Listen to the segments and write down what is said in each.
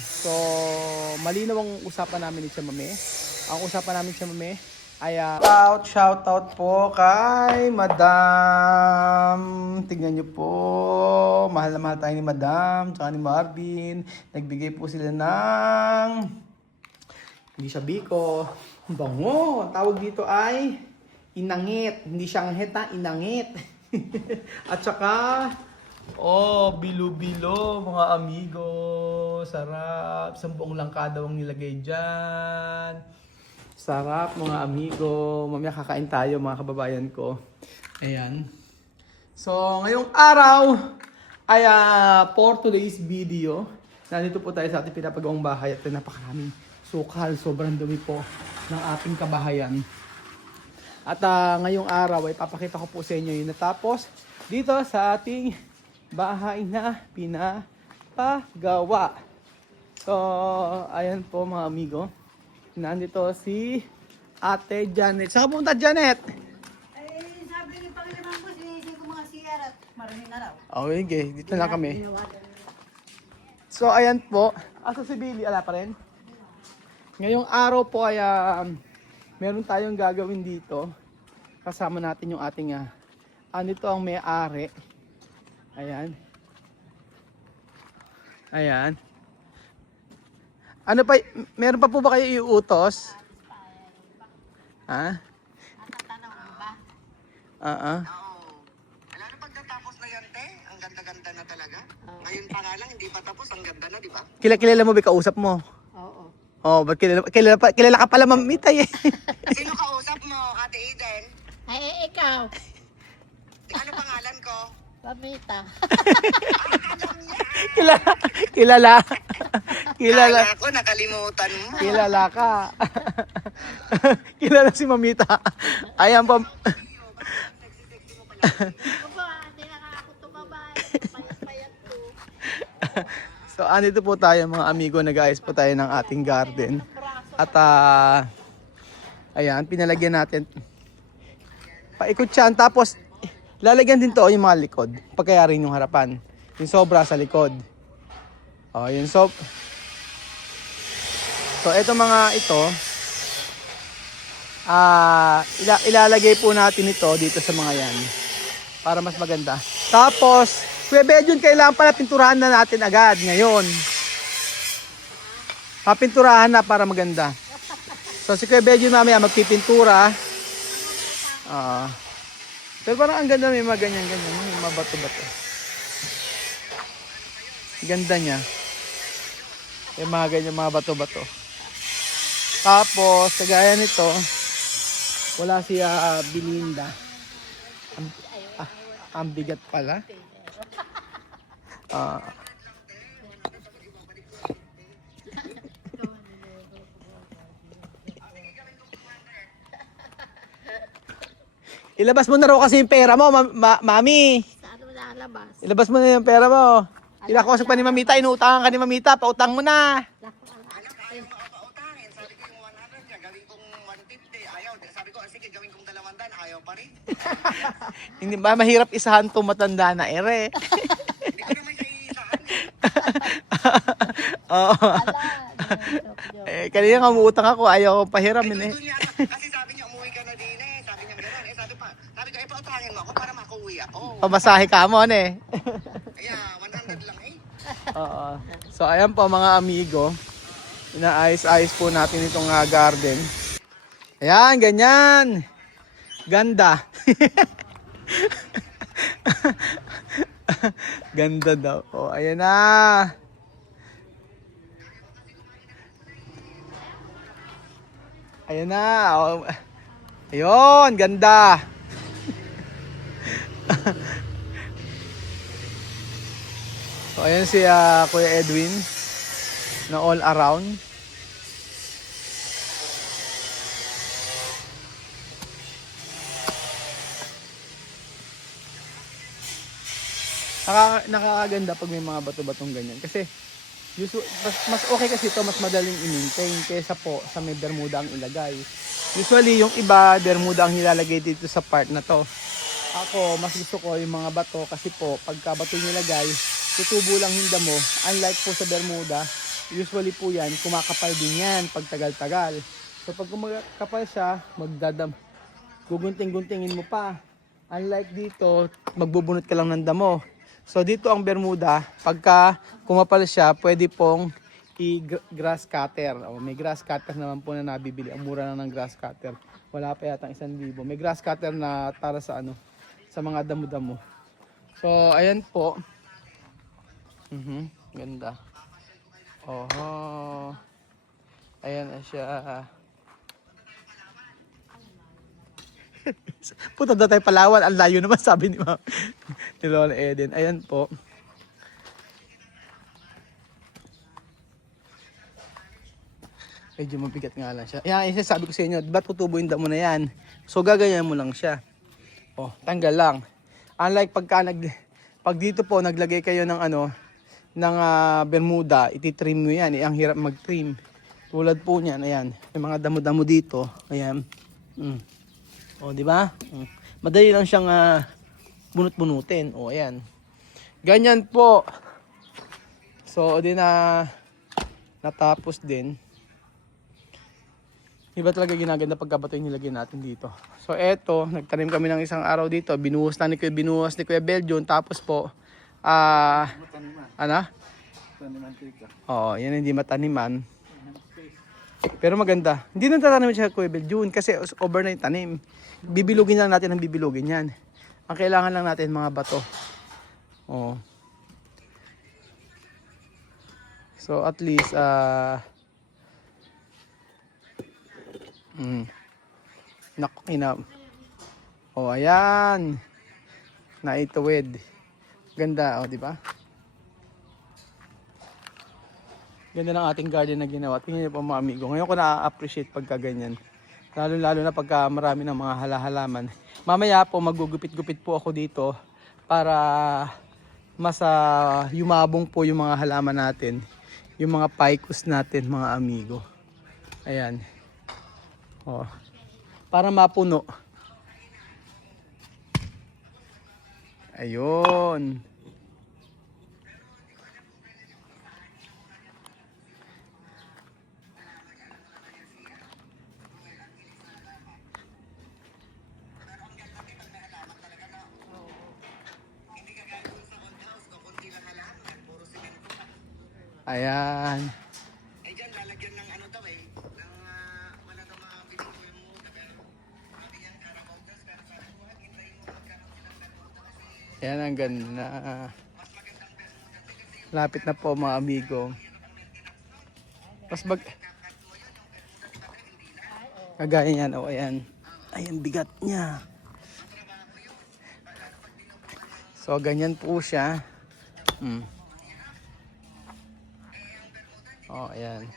So, malinaw ang usapan namin ni Chamame. Ang usapan namin ni Chamame ay shout out po kay Madam. Tingnan niyo po, mahal na mahal tayo ni Madam tsaka ni Marvin. Nagbigay po sila ng hindi siya biko. Ang bango. Ang tawag dito ay inangit. Hindi siya anghit ha, inangit. At saka bilo-bilo mga amigo. Sarap. 10 langka daw ang nilagay dyan. Sarap mga amigo. Mamaya kakain tayo mga kababayan ko. Ayan. So ngayong araw ay for today's video, nandito po tayo sa ating pinapagawang bahay at napakaraming sukal. Sobrang dumi po ng ating kabahayan. At ngayong araw ay papakita ko po sa inyo yung natapos dito sa ating bahay na pinapagawa. So, ayan po mga amigo. Nandito si Ate Janet. Saan ka pumunta, Janet? Eh, sabi ni Panginoon ko, sinisin ko mga CR at marami na raw. Okay, dito na kami. So, ayan po. Asa si Billy? Ala pa rin? Ngayong araw po ay meron tayong gagawin dito. Kasama natin yung ating nito ang may-ari. Ayan. Ayan. Ano pa, meron pa po ba kayo iuutos? Ha? Tatanong mo ba? Oo. Wala na pagkatapos na yan, te. Ang ganda-ganda na talaga. Ngayon pa nga lang, hindi pa tapos. Ang ganda na, di ba? Kilala mo ba kausap mo? Oo. Oh, ba't kilala ka pala mamitay eh. Sino kausap mo, Ate Eden? Ay, ikaw. Ano pangalan ko? Pamita. Kilala. Kala ko, nakalimutan mo. Kilala ka. Kilala si Mamita. Ayan po. Aba, hindi na ako tumabay. Payat-payat ko. So, andito po tayo mga amigo. Nag-ayos po tayo ng ating garden. At, ayan, pinalagyan natin. Paikot siya. Tapos, lalagyan din to yung mga likod. Pagkayarin yung harapan. Yung sobra sa likod. O, yun. So, ito mga ito. Ilalagay po natin ito dito sa mga yan. Para mas maganda. Tapos, Kuya Bedjun, kailangan pala pinturahan na natin agad ngayon. Papinturahan na para maganda. So si Kuya Bedjun mamaya magpipintura. Pero parang ang ganda, may mga ganyan-ganyan. May mga bato-bato. Ganda niya. May mga ganyan, mga bato-bato. Tapos, kagaya nito, wala siya Belinda. Ang bigat pala. Ilabas mo na raw kasi yung pera mo, mami. Saan mo nalabas? Ilabas mo na yung pera mo. Ilakosag pa ni Mamita, inuutangan ka ni Mamita, pautang mo na. Anak, ayaw makapautangin. Sabi ko yung 100 niya, gawin kong 150. Ayaw. Sabi ko, sige, gawin kong 200. Ayaw pa rin. Hindi ba mahirap isahan to matanda na ere? Hindi ko naman siya iisahan. Oo. Kanina nga umuutang ako, ayaw kong pahiramin eh. Doon niya, kasi sabi niya, umuwi ka na din eh. Sabi niya gano'n. Sabi ko, pautangin mo ako para makauwi ako. Pamasahe ka mo, eh. Kaya, 100 lang eh. Oo. So ayan po mga amigo. Inaayos-ayos po natin itong garden. Ayan, ganyan. Ganda. Ganda daw. Oh, ayan na. Ayan na. Oh. Ayun, ganda. So ayan si Kuya Edwin na all around. Nakakaganda pag may mga bato-batong ganyan. Kasi mas okay kasi ito, mas madaling i-maintain kaysa po sa may bermuda ang ilagay. Usually yung iba, bermuda ang nilalagay dito sa part na to. Ako, mas gusto ko yung mga bato kasi po, pagka bato nilagay, tutubo lang yung damo. Unlike po sa bermuda, usually po yan, kumakapal din yan pag tagal-tagal. So pag kumakapal siya, gugunting-guntingin mo pa. Unlike dito, magbubunot ka lang ng damo. So dito ang Bermuda, pagka kumapal siya, pwede pong i-grass cutter. O, may grass cutter naman po na nabibili. Ang mura lang ng grass cutter. Wala pa yatang 1,000. May grass cutter na para sa sa mga damo-damo. So ayan po. Ganda. Oho. Ayan na siya. Punta daw tayo Palawan. Ang layo naman sabi ni Ma'am. Ni Lola Eden. Ayan po. Medyo mabigat nga lang siya. Yan, isa sabi ko sa inyo, ba't tutubo yung damo na yan? So gaganyan mo lang siya. Oh, tanggal lang. Unlike pag dito po naglagay kayo ng ng Bermuda, ititrim mo yan. Ang hirap mag-trim. Tulad po niyan, ayan. May mga damo-damo dito. Ayan. Oh, di ba? Madali lang siyang bunot-bunutin. Oh, ayan. Ganyan po. So, natapos din. Iba talaga ginaganda pagkabato yung nilagay natin dito. So eto, nagtanim kami ng isang araw dito. Binuhos ni Kuya Beljon. Tapos po, ano? Oo, yan hindi mataniman. Pero maganda. Hindi na tataniman siya Kuya Beljon kasi over na yung tanim. Bibilugin lang natin ang bibilugin yan. Ang kailangan lang natin mga bato. Oo. So at least, Oh, ayan. Naituwid. Ganda, oh, di ba? Ganda ng ating garden na ginawa. Tingnan niyo po mga amigo. Ngayon ko na-appreciate pagka ganyan. Lalo na pagka marami ng mga halaman. Mamaya po magugupit-gupit po ako dito para mas yumabong po yung mga halaman natin. Yung mga ficus natin, mga amigo. Ayan. Oh, para mapuno. Ayun. Ayan. Eh dyan, lalagyan ng ano daw ng wala daw mga binigay yung muda, pero sabi niyan, Carabao gas, pero sabi ko, hintayin mo magkaroon silang Bermuda kasi Ayan ang ganda. mas magandang Bermuda kasi Lapit na po mga amigo. Kagaya yan. O ayan. Ayan bigat niya. So ganyan po siya. Oh ayan.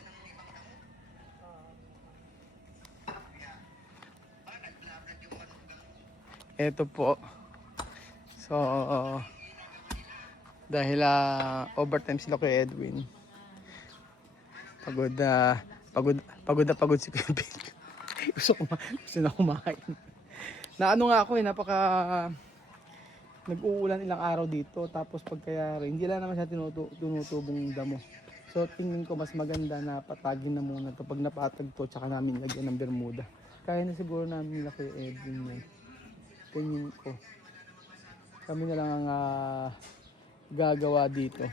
Ito po. So dahil overtime sila kay Edwin. Pagod si Kuya Ben. gusto na kumain. Na ano nga ako napaka nag-uulan ilang araw dito tapos pagkayari hindi lang naman siya tinutubong damo. So tingin ko mas maganda na patagin na muna to. Pag napatag to tsaka namin lagyan ng Bermuda. Kaya na siguro namin nila Kuya Edwin yan. Tingin ko. Kami na lang ang gagawa dito.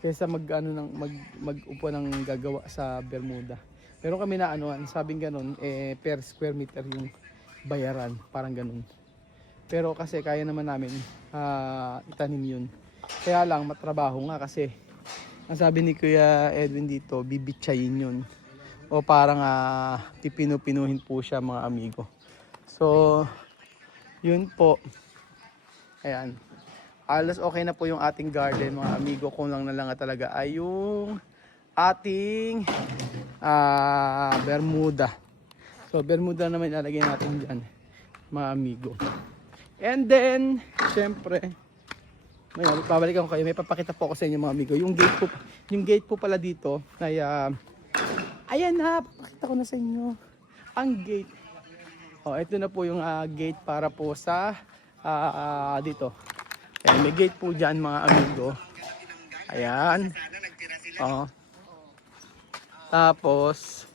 Kaysa mag-upo ng gagawa sa Bermuda. Pero kami na sabing ganun, per square meter yung bayaran, parang ganun. Pero kasi kaya naman namin itanim yun. Kaya lang matrabaho nga kasi ang sabi ni Kuya Edwin dito, bibitsayin yun. O parang pipinu-pinuhin po siya mga amigo. So, yun po. Ayan. Alas okay na po yung ating garden mga amigo. Kung lang na lang talaga ay yung ating Bermuda. So Bermuda naman ilalagay natin dyan mga amigo. And then syempre babalikan ko kayo. May papakita po ako sa inyo mga amigo. Yung gate po pala dito ay ayan na, papakita ko na sa inyo ang gate. Oh, ito na po yung gate para po sa dito. Ayan, may gate po dyan mga amigo. Ayan. Oo. Tapos,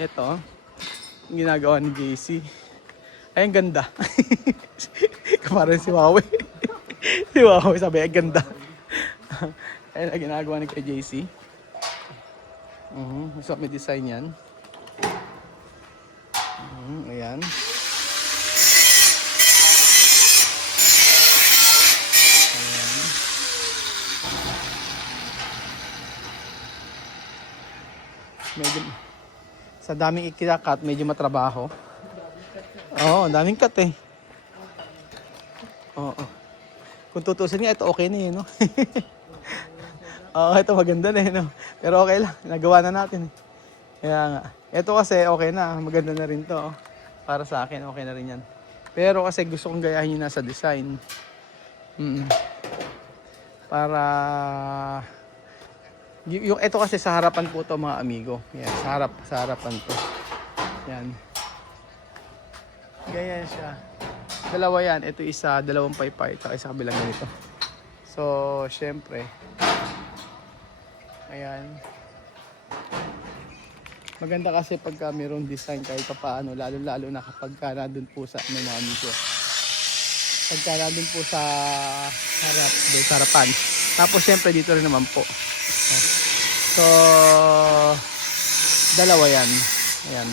ito, yung ginagawa ni JC. Ay, ang ganda. Parang si Huawei. Si Huawei sabi, ay ganda. Ayun ang ginagawa ni kay JC. So, may design yan. Ayan. Medyo, sa daming ikinakat, medyo matrabaho. Oo, daming cut eh. Oo. Kung tutusin niya, ito okay na no? Oo, ito maganda na no? Pero okay lang, nagawa na natin. Kaya nga. Ito kasi okay na, maganda na rin to. Para sa akin, okay na rin yan. Pero kasi gusto kong gayahin yung nasa design. Para... Yung ito kasi sa harapan po to mga amigo. Yan, sa harapan to. Yan. Ganyan siya. Dalawa yan. Ito isa, dalawang paypay. Ito isa kabilang ganito. So, syempre. Ayan. Maganda kasi pagka mayroong design kahit pa paano. Lalo na kapag ka nandun po sa mga amigo. Pagka nandun po sa harap, doon sa harapan. Tapos syempre dito rin naman po. So, dalawa yan. Ayan.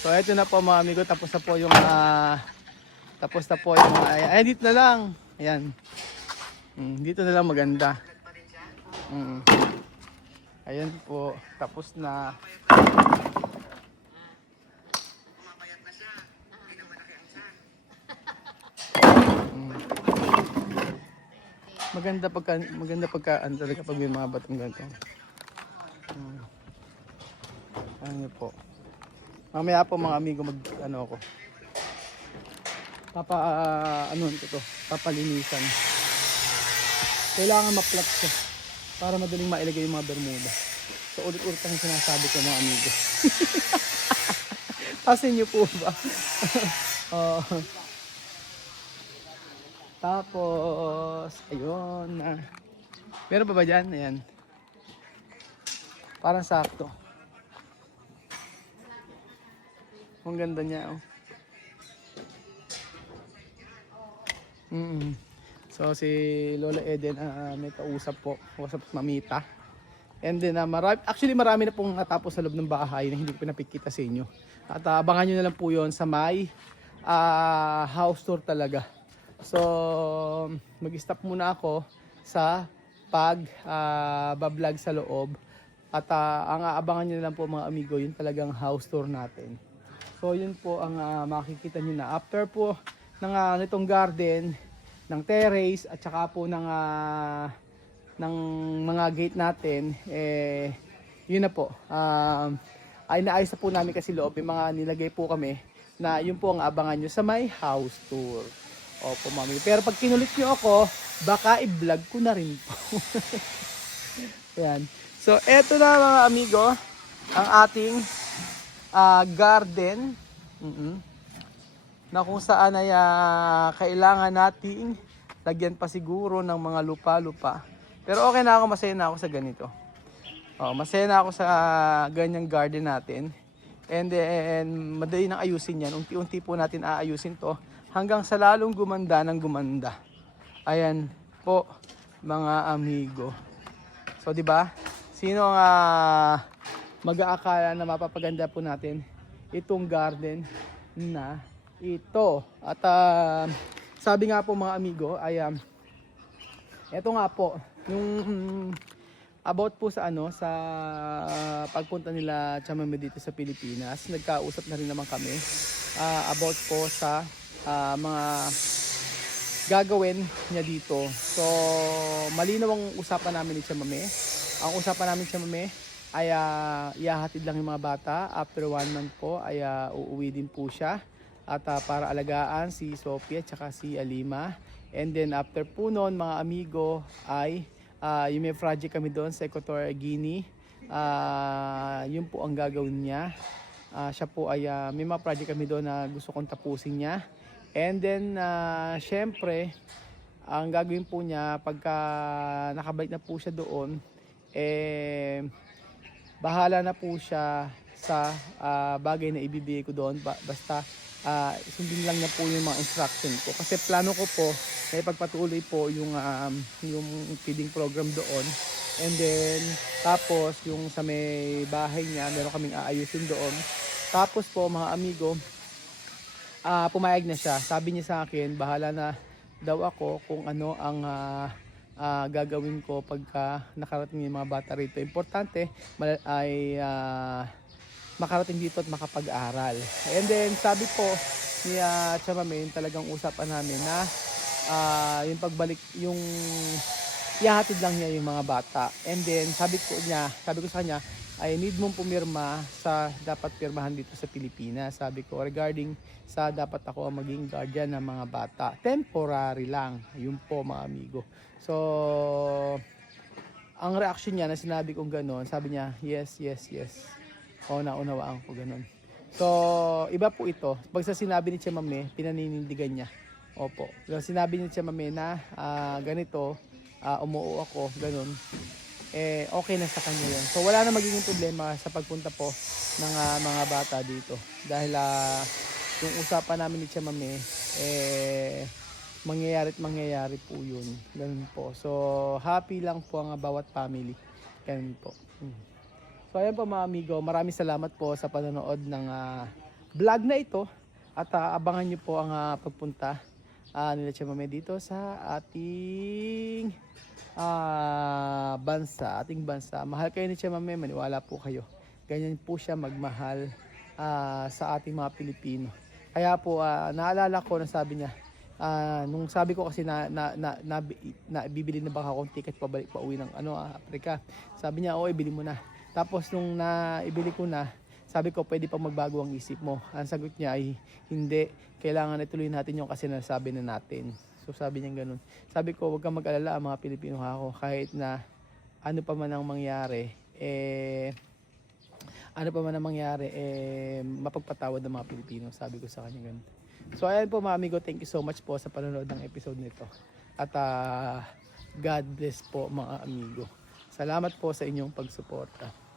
So, ito na po mga amigo. Tapos na po yung ayan, dito na lang. Ayan. Dito na lang maganda. Ayan po. Tapos na. Pumapayat na siya. Hindi na malaki ang tiyan. Maganda pagka ano talaga pag may mga batong ganito. Ano po. Mamaya po mga amigo ako. Papalinisan. Kailangan ma-flat siya para madaling mailagay yung mga bermuda. So ulit-ulit ang sinasabi ko mga amigo. Pasin niyo po ba? Tapos, ayun. Meron pa ba dyan? Ayan. Parang sakto. Ang ganda niya, oh. So, si Lola Eden, may kausap po. Kausap sa mamita. And then, marami na pong natapos sa loob ng bahay na hindi ko pinapikita sa inyo. At abangan nyo na lang po yon sa may house tour talaga. So, mag-stop muna ako sa pag-vlog sa loob. At ang aabangan nyo lang po mga amigo, yun talagang house tour natin. So, yun po ang makikita nyo na. After po ng nitong garden, ng terrace, at saka po ng mga gate natin, yun na po. Ay naayos na po namin kasi loob. May mga nilagay po kami na yun po ang abangan nyo sa may house tour. Opo, mami. Pero pag kinulit nyo ako, baka i-vlog ko na rin po. Ayan. So, eto na mga amigo, ang ating garden. Na kung saan ay kailangan nating lagyan pa siguro ng mga lupa-lupa. Pero okay na ako, masaya na ako sa ganito. Masaya na ako sa ganyang garden natin. And then, madali nang ayusin yan. Unti-unti po natin aayusin to hanggang sa lalong gumanda ng gumanda. Ayan po, mga amigo. So, di ba? Sino ang mag-aakala na mapapaganda po natin itong garden na ito? At sabi nga po mga amigo ay ito nga po yung about po sa sa pagpunta nila Chamame dito sa Pilipinas. Nagkausap na rin naman kami about po sa mga gagawin niya dito. So, malinaw ang usapan namin ni Chamame. Ang usapan namin ni Chamame ay ihahatid lang yung mga bata. After 1 month po ay uuwi din po siya. At para alagaan si Sophie at saka si Alima. And then after po noon mga amigo ay yung may project kami doon sa Equatorial Guinea. Yun po ang gagawin niya. Siya po ay may mga project kami doon na gusto kong tapusin niya. And then syempre ang gagawin po niya pagka nakabalik na po siya doon, bahala na po siya sa bagay na ibibigay ko doon. Basta sundin lang niya po yung mga instruction ko. Kasi plano ko po na ipagpatuloy po yung feeding program doon. And then, tapos yung sa may bahay niya, meron kaming aayusin doon. Tapos po mga amigo, pumayag na siya. Sabi niya sa akin, bahala na daw ako kung ano ang gagawin ko pagka nakarating yung mga bata rito. Importante ay makarating dito at makapag-aral. And then sabi po ni Chamamin, talagang usapan namin na yung pagbalik, yung ihahatid lang niya yung mga bata. And then sabi ko sa kanya, I need mong pumirma sa dapat pirmahan dito sa Pilipinas. Sabi ko regarding sa dapat ako ang maging guardian ng mga bata. Temporary lang. Yun po mga amigo. So, ang reaction niya na sinabi kong gano'n, sabi niya, yes. O, naunawaan ko gano'n. So, iba po ito. Pag sa sinabi ni Chamame, pinaninindigan niya. Opo. Pag sinabi ni Chamame na ganito, umuo ako, gano'n. Okay na sa kanya yun. So wala na magiging problema sa pagpunta po ng mga bata dito. Dahil yung usapan namin ni Chamame, mangyayari po yun. Ganun po. So happy lang po ang bawat family. Ganun po. So ayan po mga amigo, maraming salamat po sa panonood ng vlog na ito. At abangan nyo po ang pagpunta nila Chamame dito sa ating ating bansa. Mahal kayo ni Chamame, maniwala po kayo. Ganyan po siya magmahal sa ating mga Pilipino. Kaya po naalala ko na sabi niya, nung sabi ko kasi na bibili na baka akong ticket pabalik pa uwi ng Africa. Sabi niya, ibili mo na. Tapos nung naibili ko na, sabi ko, pwede pa magbago ang isip mo. Ang sagot niya ay, hindi. Kailangan ituloy natin yung kasi nasabi na natin. So sabi niya ganun. Sabi ko, huwag kang mag-alala mga Pilipino ako. Kahit na ano pa man ang mangyari, mapagpatawad ng mga Pilipino. Sabi ko sa kanya ganun. So ayan po mga amigo, thank you so much po sa panonood ng episode nito. At God bless po mga amigo. Salamat po sa inyong pagsuporta.